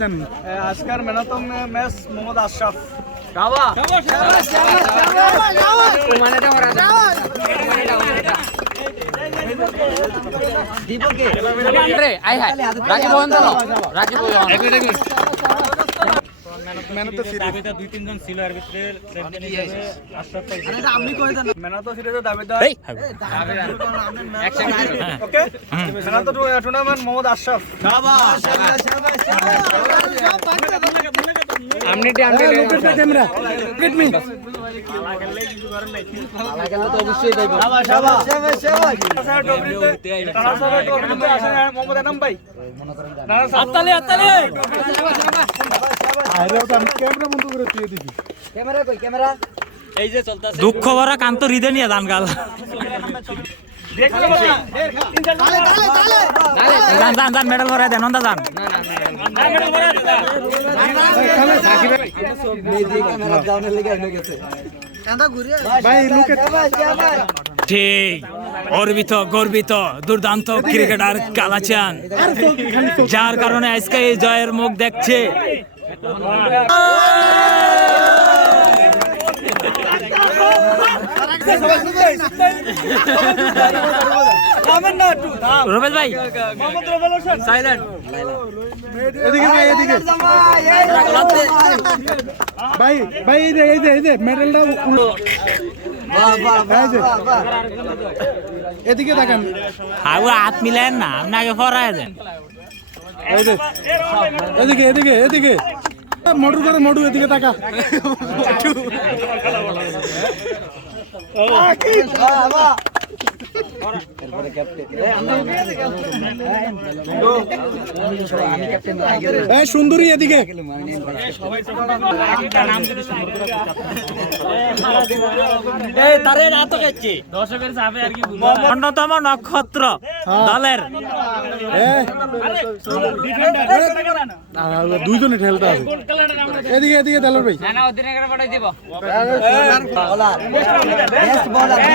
দেন। আজকের man of the match Mohammad Ashraf. Man of the series দুই তিনজন ছিল এর ভিতরে চ্যাম্পিয়ন হিসেবে আশরাফ পাইছে। আপনি কই দেন ম্যান অফ দ্য সিরিজের দাবিদার okay man of the tournament Mohammad Ashraf. শাবাশ আমনে ক্যামেরা গেট মি লাগলে তো অবশ্যই দেব। শাবাশ শাবাশ শাবাশ মোহাম্মদ আনাম ভাই আত্তালে আত্তালে আরে ওটা আমি ক্যামেরা বন্ধ করে দিয়ে দিবি। ক্যামেরা কই ক্যামেরা এই যে চলতেছে দুঃখ ভরা কান্ত হৃদয় নিয়ে দান গাল দান মেডেল ভরা দেন অন্দা দান ঠিক গর্বিত গর্বিত দুর্দান্ত ক্রিকেটার কালাচান যার কারণে আজকে এই জয়ের মুখ দেখছে। রমেশ ভাই এদিকে ভাই এদিকে ভাই ভাই এই যে মেডেলটা এদিকে তাকান। হাত মিলেন না আপনি আগে ফরায় দেন। এদিকে এদিকে এদিকে মোটর করে মোটু এদিকে তাকা। সুন্দরী এদিকে অন্যতম নক্ষত্র দলের দুইজনে ঠেলতে আছে। এদিকে এদিকে দেলোর ভাই আমাদের বেস্ট বোলার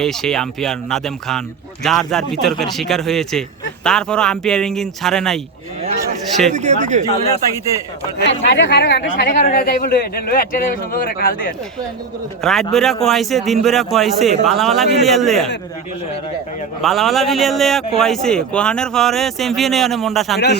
এই সেই আম্পায়ার নাদেম খান যার যার বিতর্কের শিকার হয়েছে, তারপরও আম্পায়ারিং ছাড়ে নাই সে। রাত বেড়া কোয়াইছে দিন বেড়া কোয়াইছে বালাওয়ালা বিলিয়াল দেয়া বালাওয়ালা বিলিয়াল দেয়া কোয়াইছে কোহানের পরে চ্যাম্পিয়ন হয়ে মনটা শান্তি